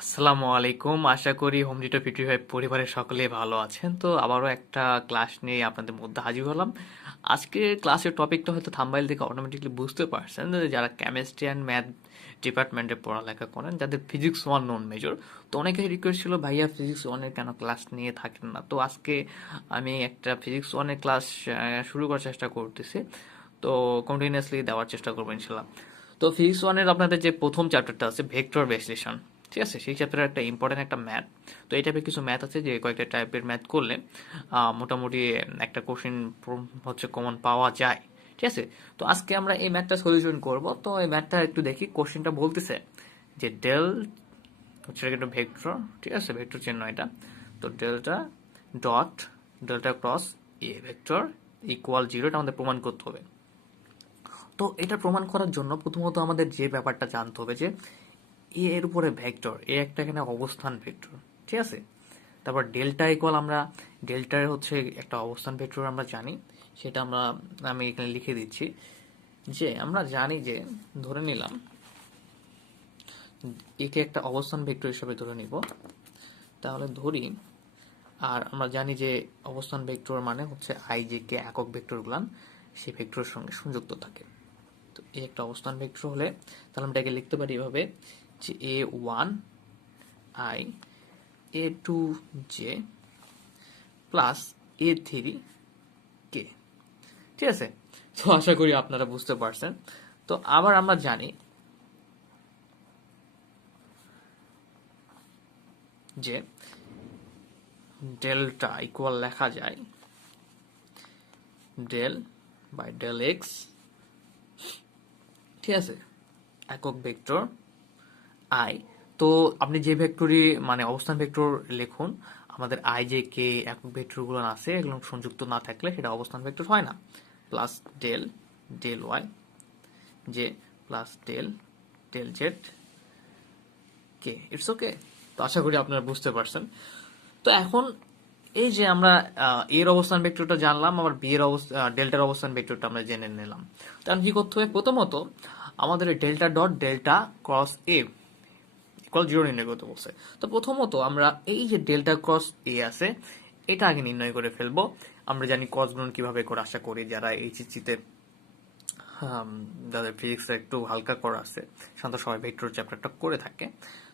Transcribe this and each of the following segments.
আসসালামু আলাইকুম। আশা করি হোম টিউটর 55 পরিবারের সকলে ভালো আছেন। তো আবারও একটা ক্লাস নিয়ে আপনাদের মধ্যে হাজির হলাম। আজকে ক্লাসের টপিকটা হয়তো থাম্বনেল থেকে অটোমেটিকলি বুঝতে পারছেন যে যারা কেমিস্ট্রি অ্যান্ড ম্যাথ ডিপার্টমেন্টে পড়ালেখা করেন, যাদের ফিজিক্স 1 নন মেজর, তো অনেকের রিকোয়েস্ট ছিল ভাইয়া ফিজিক্স 1 এর কেন ক্লাস নিয়ে থাকেন না। তো আজকে আমি একটা ফিজিক্স 1 এর ক্লাস শুরু করার চেষ্টা করতেছি। তো কন্টিনিউয়াসলি দেওয়ার চেষ্টা করবো ইনশাল্লাহ। তো ফিজিক্স 1 এর আপনাদের যে প্রথম চ্যাপ্টারটা আছে ভেক্টর বিশ্লেষণ, ঠিক আছে, সেই চ্যাপ্টারের একটা ইম্পর্টেন্ট একটা ম্যাথ। তো এই টাইপের কিছু ম্যাথ আছে যে কয়েকটা টাইপের ম্যাথ করলে মোটামুটি একটা কোশ্চেন হচ্ছে কমন পাওয়া যায়, ঠিক আছে। তো আজকে আমরা এই ম্যাথটা সলিউশন করব। তো এই ম্যাথটা একটু দেখি। কোশ্চেনটা বলতেছে যে ডেল হচ্ছে একটা ভেক্টর, ঠিক আছে, ভেক্টর চিহ্ন এটা। তো ডেল্টা ডট ডেল্টা ক্রস এ ভেক্টর ইকুয়াল 0, এটা আমাদের প্রমাণ করতে হবে। তো এটা প্রমাণ করার জন্য প্রথমত আমাদের যে ব্যাপারটা জানতে হবে যে এ এর উপরে ভেক্টর, এ একটা এখানে অবস্থান ভেক্টর, ঠিক আছে। তারপর ডেল্টা ইকুয়াল, আমরা ডেল্টার হচ্ছে একটা অবস্থান ভেক্টর আমরা জানি, সেটা আমি এখানে লিখে দিচ্ছি। যে আমরা জানি যে ধরে নিলাম একে একটা অবস্থান ভেক্টর হিসেবে ধরে নিব, তাহলে ধরি। আর আমরা জানি যে অবস্থান ভেক্টর মানে হচ্ছে আই জে কে একক ভেক্টর গুলান সেই ভেক্টরের সঙ্গে সংযুক্ত থাকে। তো এই একটা অবস্থান ভেক্টর হলে তাহলে আমরা এটাকে লিখতে পারি এভাবে যে A1 I A2 J plus A3 K, ঠিক আছে। তো আশা করি আপনারা বুঝতে পারছেন। তো আবার আমরা জানি যে ডেল্টা ইকুয়াল লেখা যায় ডেল বাই ডেল এক্স, ঠিক আছে, একক ভেক্টর আই। তো আপনি যে ভেক্টরই মানে অবস্থান ভেক্টর লিখুন, আমাদের আই যে কে একক ভেক্টরগুলো আছে এগুলো সংযুক্ত না থাকলে সেটা অবস্থান ভেক্টর হয় না। Plus del del Y J plus del del Z K, it's okay. তো আশা করি আপনারা বুঝতে পারছেন। তো এখন এই যে আমরা এর অবস্থান ভেক্টরটা জানলাম, আবার বি এর ডেল্টার অবস্থান ভেক্টরটা আমরা জেনে নিলাম। তখন কি করতে হবে? প্রথমত আমাদের ডেল্টা ডট ডেল্টা ক্রস এ ইকুয়াল 0 নির্ণয় করতে বলছে। তো প্রথমত আমরা এই যে ডেল্টা ক্রস এ আছে এটা আগে নির্ণয় করে ফেলবো। আমরা জানি কস গুণন কিভাবে করে, আশা করি যারা এইচএসসিতে যাদের ফিজিক্স একটু হালকা করা আছে সাধারণত সবাই ভেক্টর চ্যাপ্টারটা করে থাকে।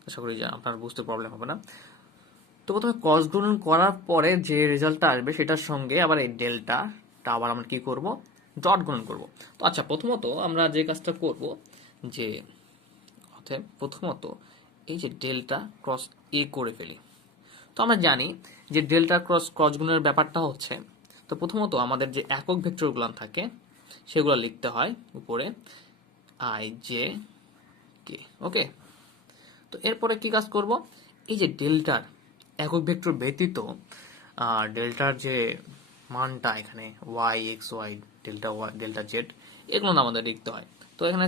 আশা করি যে আপনার বুঝতে প্রবলেম হবে না। তো প্রথমে কস গুণন করার পরে যে রেজাল্টটা আসবে সেটার সঙ্গে আবার এই ডেল্টাটা আবার আমরা কি করব? ডট গুণন করব। তো আচ্ছা, প্রথমত আমরা যে কাজটা করব যে অতএব প্রথমত এই যে ডেল্টা ক্রস এ করে ফেলি। তো আমরা জানি যে ডেল্টা ক্রস ক্রস গুণের ব্যাপারটা হচ্ছে, তো প্রথমত আমাদের যে একক ভেক্টরগুলো থাকে সেগুলো লিখতে হয় উপরে আই জে কে, ওকে। তো এরপরে কি কাজ করব? এই যে ডেল্টার একক ভেক্টর ব্যতীত ডেল্টার যে মানটা এখানে Y X Y delta Y delta Z এগুলো না আমাদের লিখতে হয়। তো এখানে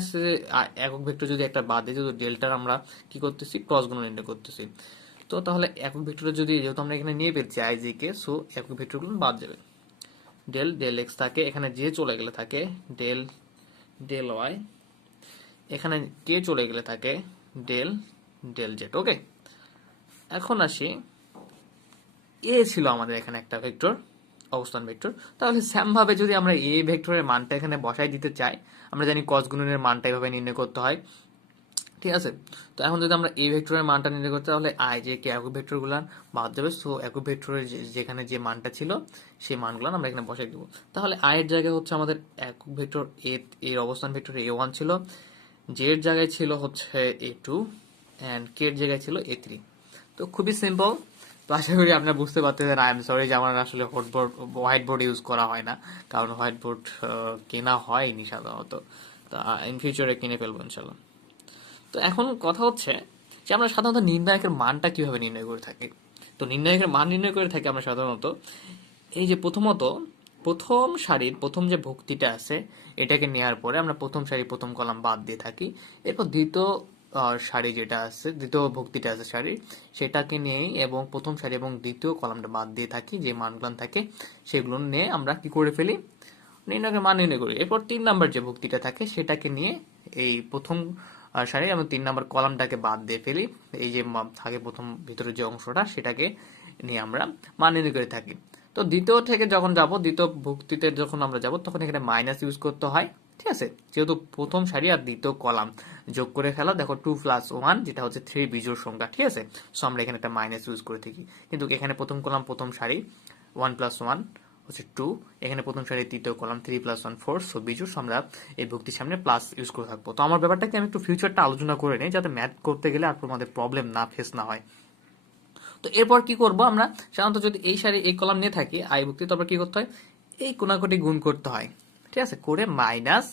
একক ভেক্টর যদি একটা বাদ দিই, যদি ডেল্টার আমরা কি করতেছি ক্রস গুণ নির্ণয় করতেছি। তো তাহলে একক ভেক্টর যদি যেহেতু আমরা এখানে নিয়ে পেয়েছি আই জি কে, সো একক ভেক্টরগুলো বাদ যাবে। ডেল ডেল এক্স থাকে, এখানে যে চলে গেলে থাকে ডেল ডেল ওয়াই, এখানে কে চলে গেলে থাকে ডেল ডেল জেড, ওকে। এখন আসি, এ ছিল আমাদের এখানে একটা ভেক্টর, অবস্থান ভেক্টর। তাহলে স্যাম ভাবে যদি আমরা এ ভেক্টরের মানটা এখানে বসাই দিতে চাই, আমরা জানি কস গুণনের মানটা এভাবে নির্ণয় করতে হয়, ঠিক আছে। তো এখন যদি আমরা এই ভেক্টরের মানটা নির্ণয় করতে, তাহলে আই যে কে একক ভেক্টরগুলো বাদ যাবে। সো একক ভেক্টরের যেখানে যে মানটা ছিল সেই মানগুলো আমরা এখানে বসাই দিব। তাহলে আই এর জায়গায় হচ্ছে আমাদের একক ভেক্টর এর অবস্থান ভেক্টর A1 ছিল, জে এর জায়গায় ছিল হচ্ছে A2 এন্ড কে এর জায়গায় ছিল A3। তো খুবই সিম্পল। তো আশা করি আপনারা বুঝতে পারতেছেন। আই এম সরি যে আমার আসলে হোয়াইট বোর্ড ইউজ করা হয় না, কারণ হোয়াইট বোর্ড কেনা হয়নি সাধারণত। তা ইন ফিউচারে কিনে ফেলবো ইনশাল্লাহ। তো এখন কথা হচ্ছে যে আমরা সাধারণত নির্ণায়কের মানটা কিভাবে নির্ণয় করে থাকি। তো নির্ণায়কের মান নির্ণয় করে থাকি আমরা সাধারণত এই যে প্রথমত প্রথম সারির প্রথম যে ভুক্তিটা আছে এটাকে নেওয়ার পরে আমরা প্রথম সারি প্রথম কলাম বাদ দিয়ে থাকি। এরপর দ্বিতীয় সারি যেটা আছে, দ্বিতীয় ভুক্তিটা আছে সারির, সেটাকে নিয়েই এবং প্রথম সারি এবং দ্বিতীয় কলামটা বাদ দিয়ে থাকি, যে মানগুলো থাকে সেগুলো নিয়ে আমরা কি করে ফেলি? নির্ণয়ের মান নির্ণয় করি। এরপর 3 নাম্বার যে ভুক্তিটা থাকে সেটাকে নিয়ে এই প্রথম সারি, আমি 3 নাম্বার কলামটাকে বাদ দিয়ে ফেলি, এই যে থাকে প্রথম ভিতরে যে অংশটা সেটাকে নিয়ে আমরা মান নির্ণয় করে থাকি। তো দ্বিতীয় থেকে যখন যাব, দ্বিতীয় ভুক্তিতে যখন আমরা যাব, তখন এখানে মাইনাস ইউজ করতে হয়। ঠিক আছে, যেহেতু প্রথম সারি আর দ্বিতীয় কলাম যোগ করে ফেলা, দেখো 2 + 1 যেটা হচ্ছে 3 বিজোড় সংখ্যা। ঠিক আছে, সো আমরা এখানে একটা মাইনাস ইউজ করে থাকি, কিন্তু এখানে প্রথম কলাম প্রথম সারি 1 + 1 হচ্ছে 2, এখানে প্রথম সারি তৃতীয় কলাম 3 + 1 4, সো বিজোড়, আমরা এই ভুক্তির সামনে প্লাস ইউজ করে থাকবো। তো আমার ব্যাপারটাকে আমি একটু ফিউচারটা আলোচনা করে নিই, যাতে ম্যাথ করতে গেলে আর আমাদের প্রবলেম না ফেস না হয়। তো এরপর কি করব আমরা, সাধারণত যদি এই সারি এই কলাম নিয়ে থাকি আই ভুক্তি, তারপর কি করতে হয়, এই কোনাকুটি গুণ করতে হয়। ঠিক আছে, করে মাইনাস,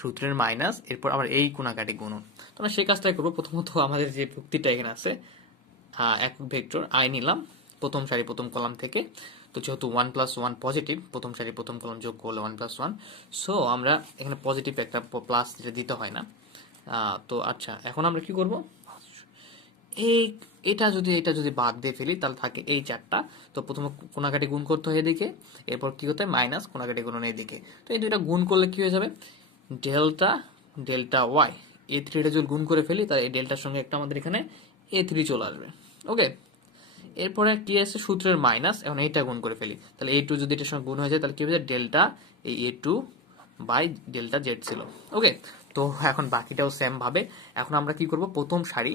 সূত্রের মাইনাস, এরপর আবার এই কোনাকাটি গুণন। তো আমরা সেই কাজটাই করবো। প্রথমত আমাদের যে ভুক্তিটা এখানে আছে, একক ভেক্টর আই নিলাম প্রথম সারি প্রথম কলাম থেকে। তো যেহেতু 1 + 1 পজিটিভ, প্রথম সারি প্রথম কলাম যোগ করলে 1 + 1, সো আমরা এখানে পজিটিভ একটা প্লাস যেটা দিতে হয় না। তো আচ্ছা, এখন আমরা কি করব, এই এটা যদি বাদ দিয়ে ফেলি তাহলে থাকে এই চারটা। তো প্রথমে কোনাকাটি গুণ করতে হয় এদিকে, এরপর কি করতে হয় মাইনাস কোনাকাটি গুণন এদিকে। তো এই দুইটা গুণ করলে কি হয়ে যাবে, ডেল্টা ওয়াই। A3 যদি গুণ করে ফেলি তাহলে এই ডেল্টার সঙ্গে একটা আমাদের এখানে A3 চলে আসবে। ওকে, এরপরে কি আছে, সূত্রের মাইনাস, এখন এইটা গুণ করে ফেলি, তাহলে A2 যদি এটার সঙ্গে গুণ হয়ে যায় তাহলে কি হবে, ডেল্টা এই A2 বাই ডেল্টা জেড ছিল। ওকে, তো এখন বাকিটাও সেম ভাবে। এখন আমরা কি করব, প্রথম সারি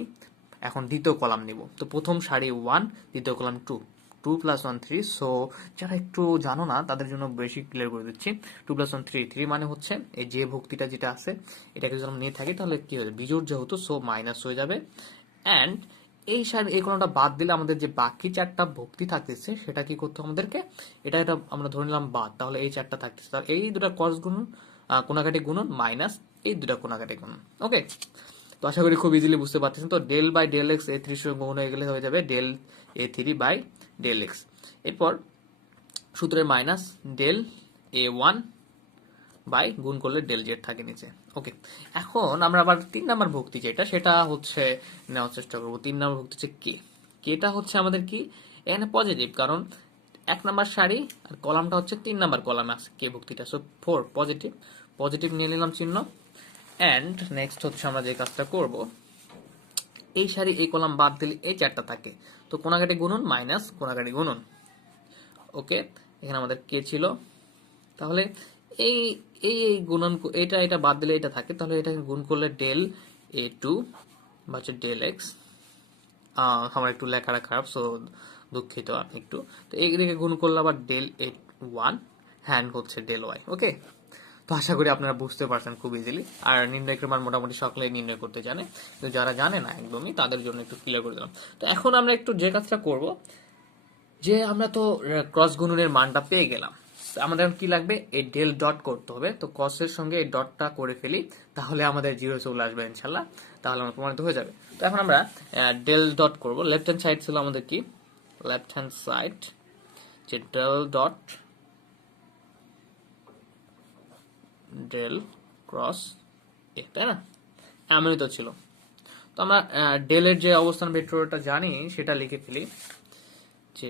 এখন দ্বিতীয় কলাম নিব। তো প্রথম সারি 1, দ্বিতীয় কলাম 2, 2 + 1 3। সো যারা একটু জানো না তাদের জন্য বেশি ক্লিয়ার করে দিচ্ছি। 2 + 1 3, 3 মানে হচ্ছে এই যে ভুক্তিটা যেটা আছে এটাকে যদি আমরা নিয়ে থাকি তাহলে কি হবে, বিজোড় যেহেতু, সো মাইনাস হয়ে যাবে। অ্যান্ড এই সারি এই কোণটা বাদ দিলে আমাদের যে বাকি চারটা ভুক্তি থাকতেছে সেটা কি করতে হবে আমাদেরকে, এটা আমরা ধরে নিলাম বাদ, তাহলে এই চারটা থাকতেছে, তাহলে এই দুটা ক্রস গুণন, কোনাকাটি গুণন মাইনাস এই দুটা কোনাকাটি গুণন। ওকে, তো আশা করি খুব ইজিলি বুঝতে পারতেছেন। তো del by del x A3 সঙ্গে গুণ হয়ে গেলে হয়ে যাবে del A3 by del x. এরপর সূত্রের মাইনাস ডেল A1 বাই গুণ করলে ডেল জেড থাকে নিচে। ওকে, এখন আমরা আবার 3 নাম্বার ভুক্তি যেটা, সেটা হচ্ছে নেওয়ার চেষ্টা করবো। 3 নাম্বার ভুক্তি হচ্ছে কেটা হচ্ছে আমাদের কি, এখানে পজিটিভ, কারণ 1 নাম্বার সারি আর কলামটা হচ্ছে 3 নাম্বার কলামে আছে কে ভুক্তিটা, সো 4 পজিটিভ, পজিটিভ নিয়ে নিলাম চিহ্ন। অ্যান্ড নেক্সট হচ্ছে আমরা যে কাজটা করব, এই সারি এই কলাম বাদ দিলে এই চারটা থাকে, তো কোনাকাটি গুণন মাইনাস কোনাকাটি গুণন। ওকে, এখানে আমাদের কে ছিল, তাহলে এই এই গুণন, এটা বাদ দিলে এটা থাকে, তাহলে এটা গুণ করলে ডেল A2 বা হচ্ছে ডেল এক্স। আমার একটু লেখাটা খারাপ, সো দুঃখিত আপনি একটু। তো এই দিকে গুণ করলে আবার ডেল A1 হ্যান্ড হচ্ছে ডেল ওয়াই। ওকে, তো আশা করি আপনারা বুঝতে পারছেন খুব ইজিলি। আর নির্ণয় মান মোটামুটি সকলেই নির্ণয় করতে জানে, কিন্তু যারা জানে না একদমই তাদের জন্য একটু ক্লিয়ার করে দিলাম। তো এখন আমরা একটু যে কাজটা করব, যে আমরা তো ক্রস গুণনের মানটা পেয়ে গেলাম, আমাদের কি লাগবে, এই ডেল ডট করতে হবে। তো ক্রসের সঙ্গে এই ডটটা করে ফেলি, তাহলে আমাদের জিরো চলে আসবে ইনশাল্লাহ, তাহলে আমার প্রমাণিত হয়ে যাবে। তো এখন আমরা ডেল ডট করব। লেফট হ্যান্ড সাইড ছিল আমাদের কি, লেফট হ্যান্ড সাইড যে ডেল ক্রস এ, তাই না, এমনই তো ছিল। তো আমরা ডেলের যে অবস্থান ভেক্টরটা জানি সেটা লিখে ফেলি, যে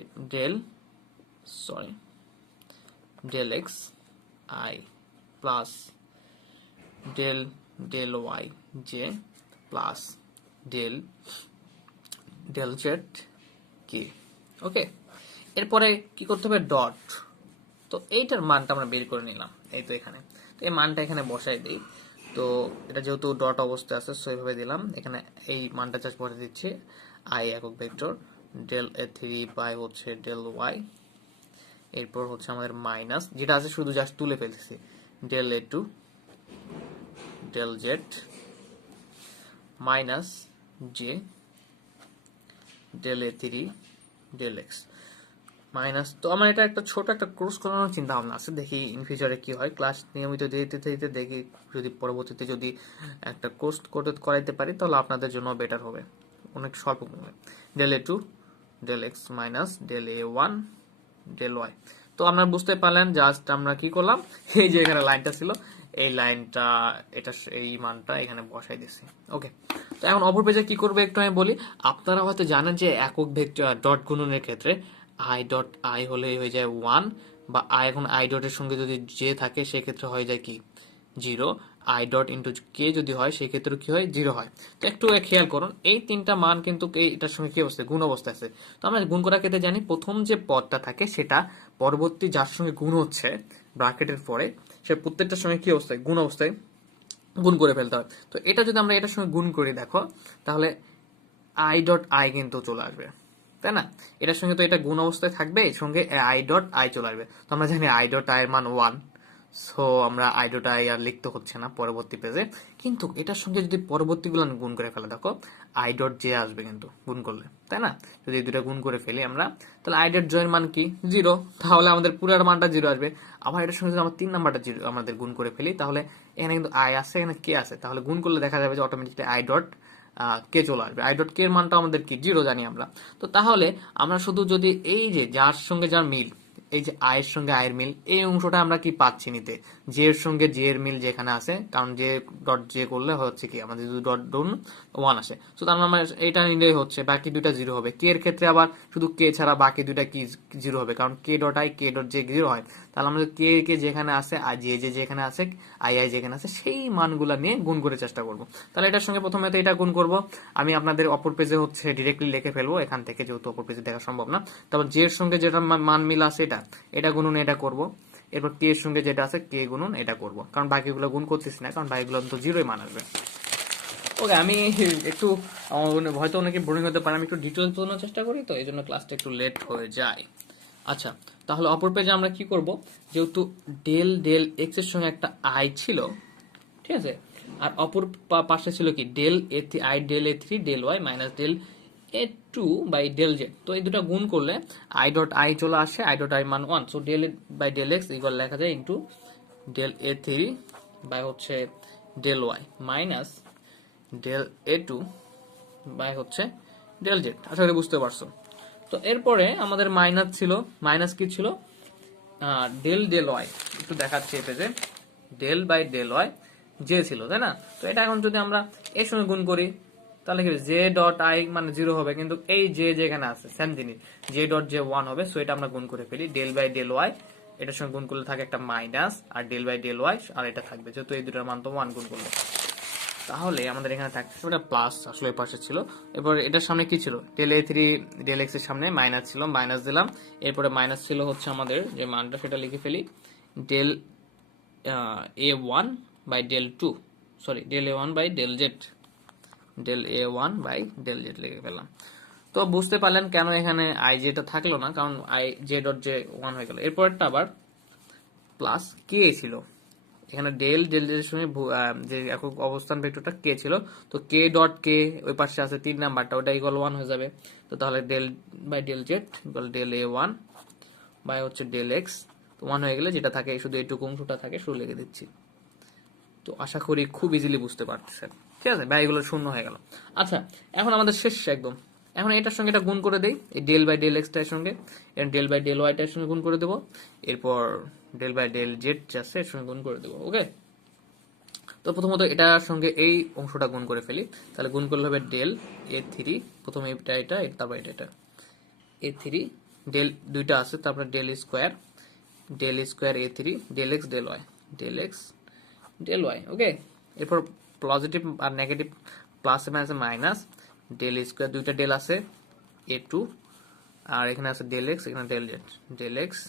del x i plus del Y J plus del Z কে। ওকে, এরপরে কি করতে হবে, ডট। তো এইটার মানটা আমরা বের করে নিলাম, এই তো এখানে। তো এই মানটা এখানে বসাই দিই। তো এটা যেহেতু ডট অবস্থায় আছে, সো এইভাবে দিলাম, এখানে এই মানটা জাস্ট বসে দিচ্ছি, আই একক ভেক্টর ডেল A3 বাই হচ্ছে ডেল ওয়াই, এরপর হচ্ছে আমাদের মাইনাস যেটা আছে শুধু জাস্ট তুলে ফেলতেছি, del A2 del Z minus J del A3 del X minus. তো আমার এটা একটা ছোট একটা কোর্স করানোর চিন্তা ভাবনা আছে, দেখি ইন ফিউচারে কি হয়। ক্লাস নিয়মিত দিতে দিতে দেখি, যদি পরবর্তীতে যদি একটা কোর্স করাইতে পারি তাহলে আপনাদের জন্য বেটার হবে, অনেক স্বল্প মূল্যে। Del A2 del X minus del A1 del Y. তো আপনারা বুঝতে পারলেন জাস্ট আমরা কি করলাম, এই যে এখানে লাইনটা ছিল এই লাইনটা, এটা এই মানটা এখানে বসাই দিছি। ওকে, তো এখন অপর পেজে কি করবে একটু আমি বলি। আপনারা হয়তো জানেন যে একক ভেক্টর ডট গুণনের ক্ষেত্রে আই ডট আই হলে হয়ে যায় 1, বা আই এখন আই ডটের সঙ্গে যদি জে থাকে সেক্ষেত্রে হয়ে যায় কি 0, আই ডট ইন্টু কে যদি হয় সেই ক্ষেত্রে কি হয় 0 হয়। তো একটু খেয়াল করুন এই তিনটা মান কিন্তু এটার সঙ্গে কি অবস্থায় গুণ অবস্থায় আছে। তো আমরা গুণ করার ক্ষেত্রে জানি প্রথম যে পদটা থাকে সেটা পরবর্তী যার সঙ্গে গুণ হচ্ছে ব্র্যাকেটের পরে সে প্রত্যেকটার সঙ্গে কি অবস্থায় গুণ অবস্থায় গুণ করে ফেলতে হয়। তো এটা যদি আমরা এটার সঙ্গে গুণ করি দেখো তাহলে আই ডট আই কিন্তু চলে আসবে, তাই না? এটার সঙ্গে তো এটা গুণ অবস্থায় থাকবে, এর সঙ্গে আই ডট আই চলে আসবে। তো আমরা জানি আই ডট আই এর মান 1, সো আমরা আই ডট আই আর লিখতে হচ্ছে না পরবর্তী পেজে। কিন্তু এটার সঙ্গে যদি পরবর্তীগুলো গুণ করে ফেলে দেখো আই ডট জে আসবে কিন্তু গুণ করলে, তাই না? যদি এই দুটা গুণ করে ফেলি আমরা তাহলে আই ডট জয়ের মান কি 0, তাহলে আমাদের পুরার মানটা 0 আসবে। আবার এটার সঙ্গে যদি আমরা 3 নাম্বারটা 0 আমাদের গুণ করে ফেলি তাহলে এখানে কিন্তু আই আছে এখানে কে আছে, তাহলে গুণ করলে দেখা যাবে যে অটোমেটিকলি আই ডট কে চলে আসবে। আই ডট কে এর মানটা আমাদের কি 0 জানি আমরা। তো তাহলে আমরা শুধু যদি এই যে যার সঙ্গে যার মিল, এই যে আয়ের সঙ্গে আয়ের মিল এই অংশটা আমরা কি পাচ্ছি নিতে, জে এর সঙ্গে জে এর মিল যেখানে আছে, কারণ জে ডট জে করলে হচ্ছে কি আমাদের যদি ডট ডন 1 আসে, তো তার মানে এটা নিলেই হচ্ছে, বাকি দুইটা 0 হবে। কে এর ক্ষেত্রে আবার শুধু কে ছাড়া বাকি দুইটা কি 0 হবে, কারণ k dot i k dot j 0 হয়। তাহলে আমাদের কে কে যেখানে আছে আর জে জে যেখানে আছে আই আই যেখানে আছে সেই মানগুলা নিয়ে গুণ করে চেষ্টা করব। তাহলে এটার সঙ্গে প্রথমে তো এটা গুণ করব, আমি আপনাদের অপর পেজে হচ্ছে ডিরেক্টলি লিখে ফেলবো এখান থেকে, যেহেতু অপর পেজে দেখা সম্ভব না। তারপর জে এর সঙ্গে যেটা মান মিল আছে এটা গুণন এটা করব, এরপর কে এর সঙ্গে যেটা আছে কে গুণন এটা করব, কারণ বাকিগুলো গুণ করতেছি না, কারণ বাকিগুলো তো 0ই মান আসবে। ওকে, আমি একটু হয়তো অনেকে বোরিং হতে পারে, আমি একটু ডিটেলস বোঝানোর চেষ্টা করি, তো এই জন্য ক্লাসটা একটু লেট হয়ে যায়। আচ্ছা, তাহলে অপর পেজে আমরা কি করব, যেহেতু ডেল ডেল এক্স এর সঙ্গে একটা আই ছিল, ঠিক আছে, আর অপর পাশে ছিল কি del A I del A three del Y minus del A two by del Z. তো এই দুটো গুণ করলে আই ডট আই চলে আসে, আই ডট আই মান 1, so del by del x equal লেখা যায় into del A three by হচ্ছে del Y minus del A two by হচ্ছে ডেল জেড। আশা করি বুঝতে পারছো। তো এরপরে আমাদের মাইনাস ছিল, মাইনাস কি ছিল, ডেল ডেল ওয়াই, একটু দেখাচ্ছি এই পেজে, del by del Y J ছিল, তাই না? তো এটা এখন যদি আমরা এর সঙ্গে গুণ করি তাহলে কি জে ডট আই মানে 0 হবে, কিন্তু এই জে যেখানে আছে সেম জিনিস, জে ডট জে 1 হবে, সো এটা আমরা গুণ করে ফেলি ডেল বাই ডেল ওয়াই, এটার সঙ্গে গুণ করলে থাকে একটা মাইনাস আর ডেল বাই ডেল ওয়াই, আর এটা থাকবে যেহেতু এই দুটোর মান তো 1 গুণ করলে, তাহলে আমাদের এখানে থাকছে ওটা প্লাস, আসলে পাশে ছিল। এরপর এটার সামনে কি ছিল, ডেল এ থ্রি ডেল এক্স এর সামনে মাইনাস ছিল, মাইনাস দিলাম। এরপরে মাইনাস ছিল হচ্ছে আমাদের যে মানটা সেটা লিখে ফেলি, del A one by del two, sorry del A one by del Z, del A one by del Z লিখে ফেললাম। তো বুঝতে পারলেন কেন এখানে আই জেটা থাকলো না, কারণ আই জে ডট জে 1 হয়ে গেল। এরপরটা আবার প্লাস কে ছিল, এখানে ডেল ডেল এর সঙ্গে যে একক অবস্থান ভেক্টরটা কে ছিল, তো কে ডট কে ওই পাশে আছে 3 নাম্বারটা, ওটা ইকুয়াল 1 হয়ে যাবে। তো তাহলে del by del Z equal del A one by হচ্ছে ডেল এক্স, তো 1 হয়ে গেলে যেটা থাকে শুধু এইটুকু অংশটা থাকে শুধু লিখে দিচ্ছি। তো আশা করি খুব ইজিলি বুঝতে পারতেছেন, ঠিক আছে? বা এগুলো শূন্য হয়ে গেল। আচ্ছা, এখন আমাদের শেষ একদম, এখন এটার সঙ্গে এটা গুণ করে দেই, এই ডেল বাই ডেল এক্সটার সঙ্গে ডেল বাই ডেল ওয়াইটার সঙ্গে গুণ করে দেবো, এরপর ডেল বাই ডেল জেড যাচ্ছে এর সঙ্গে গুণ করে দেবো। ওকে, তো প্রথমত এটার সঙ্গে এই অংশটা গুণ করে ফেলি, তাহলে গুণ করলে হবে ডেল এ থ্রি, প্রথমে এটা তারপর এটা এ থ্রি, ডেল দুইটা আছে তারপরে ডেল স্কোয়ার এ three del x del y, del x del y. Okay, এরপর পজিটিভ আর negative plus minus minus del square, দুইটা ডেল আছে এ টু, আর এখানে আছে ডেল এক্স, এখানে del Z, del x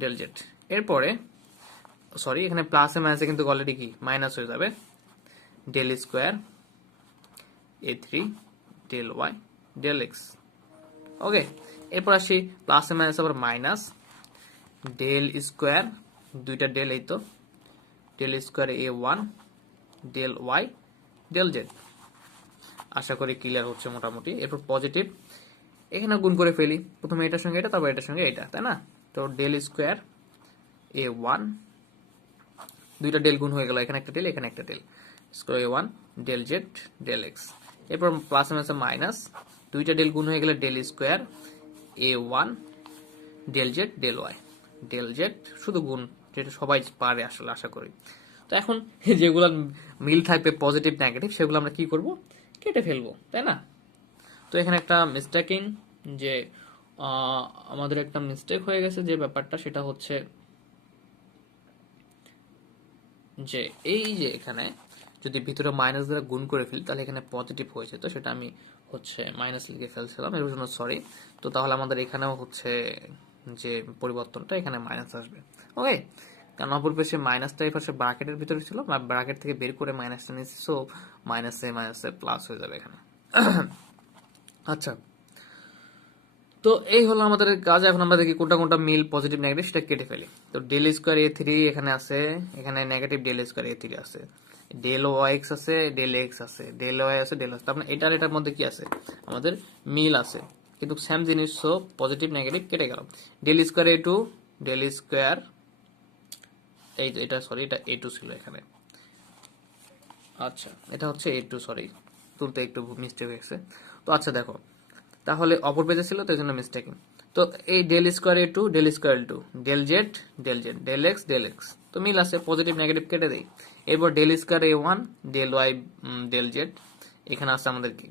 del z. এরপরে সরি এখানে প্লাসে মাইনাসে কিন্তু অলরেডি কি মাইনাস হয়ে যাবে, ডেল স্কোয়ার এ three del y del x. Okay, এরপর আসি প্লাসে মাইনাস আবার মাইনাস ডেল স্কোয়ার, দুইটা ডেল এই তো, del square a one del y del z. আশা করি ক্লিয়ার হচ্ছে মোটামুটি। এরপর পজিটিভ, এখানে গুণ করে ফেলি, প্রথমে এটার সঙ্গে এটা তারপর এটার সঙ্গে এটা, তাই না? তো ডেল স্কোয়ার এ ওয়ান, দুইটা ডেল গুণ হয়ে গেল, এখানে একটা ডেল এখানে একটা del, square a one del Z del x. এরপর প্লাস মাইনাস মাইনাস, দুইটা ডেল গুণ হয়ে গেলে del square a one del Z del y, del z শুধু গুণ, যেটা সবাই পারে আসলে আশা করি। তো এখন যেগুলো মিল থাকবে পজিটিভ নেগেটিভ সেগুলো আমরা কি করব, কেটে ফেলবো, তাই না? তো এখানে একটা মিস্টেকিং যে আমাদের একটা মিস্টেক হয়ে গেছে, যে ব্যাপারটা সেটা হচ্ছে যে এই যে এখানে যদি ভিতরে মাইনাস দ্বারা গুণ করে ফেলি তাহলে এখানে পজিটিভ হয়েছে, তো সেটা আমি হচ্ছে মাইনাস লিখে ফেলছিলাম, এর জন্য সরি। তো তাহলে আমাদের এখানেও হচ্ছে যে পরিবর্তনটা এখানে মাইনাস আসবে। ওকে, কারণ অপর পাশে মাইনাসটা এই পাশে ব্র্যাকেটের ভিতরে ছিল, ব্র্যাকেট থেকে বের করে মাইনাসটা নিয়েছি, সো মাইনাসে প্লাস হয়ে যাবে এখানে। আচ্ছা, তো এই হলো আমাদের কাজ। এখন আমরা দেখি কোনটা কোনটা মিল পজিটিভ নেগেটিভ সেটা কেটে ফেলি। তো ডেল স্কোয়ার এ থ্রি এখানে আছে, এখানে নেগেটিভ ডেল স্কোয়ার এ থ্রি আছে, ডেল ওয়াই এক্স আছে, ডেল এক্স আছে, ডেল ওয়াই আছে, ডেল আছে। তার মানে এটার মধ্যে কি আছে, আমাদের মিল আছে, কিন্তু সেম জিনিস, সো পজিটিভ নেগেটিভ কেটে গেল। Del square a two, del square এটা সরি এটা এ টু ছিল এখানে। আচ্ছা, এটা হচ্ছে এ টু, সরি তুলতে একটু মিস্টেক হয়েছে। তো আচ্ছা দেখো, তাহলে অপর পেজে ছিল তো এই জন্য মিস্টেকিং। তো এই del square a two, del square two, del Z, del x, del x, তো মিল আছে, পজিটিভ নেগেটিভ কেটে দেই। এরপর del square a one, del y, del z, এখানে আছে আমাদের কি,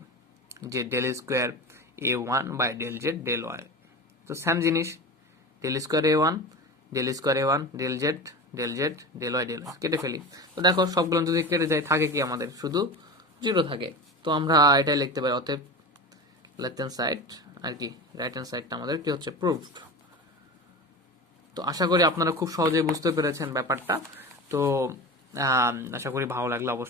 যে del square a one by del Z, del Y, তো সেম জিনিস, del square a one, del square a one, del Z, del y, del x কেটে ফেলি। তো দেখো সবগুলো যদি কেটে যায় থাকে কি, আমাদের শুধু জিরো থাকে। তো আমরা এটাই লিখতে পারি, অতএব লেফট হ্যান্ড সাইড আর কি রাইট হ্যান্ড সাইডটা আমাদের কি হচ্ছে, প্রুভড। তো আশা করি আপনারা খুব সহজেই বুঝতে পেরেছেন ব্যাপারটা। তো আশা করি ভালো লাগলো অবশ্যই।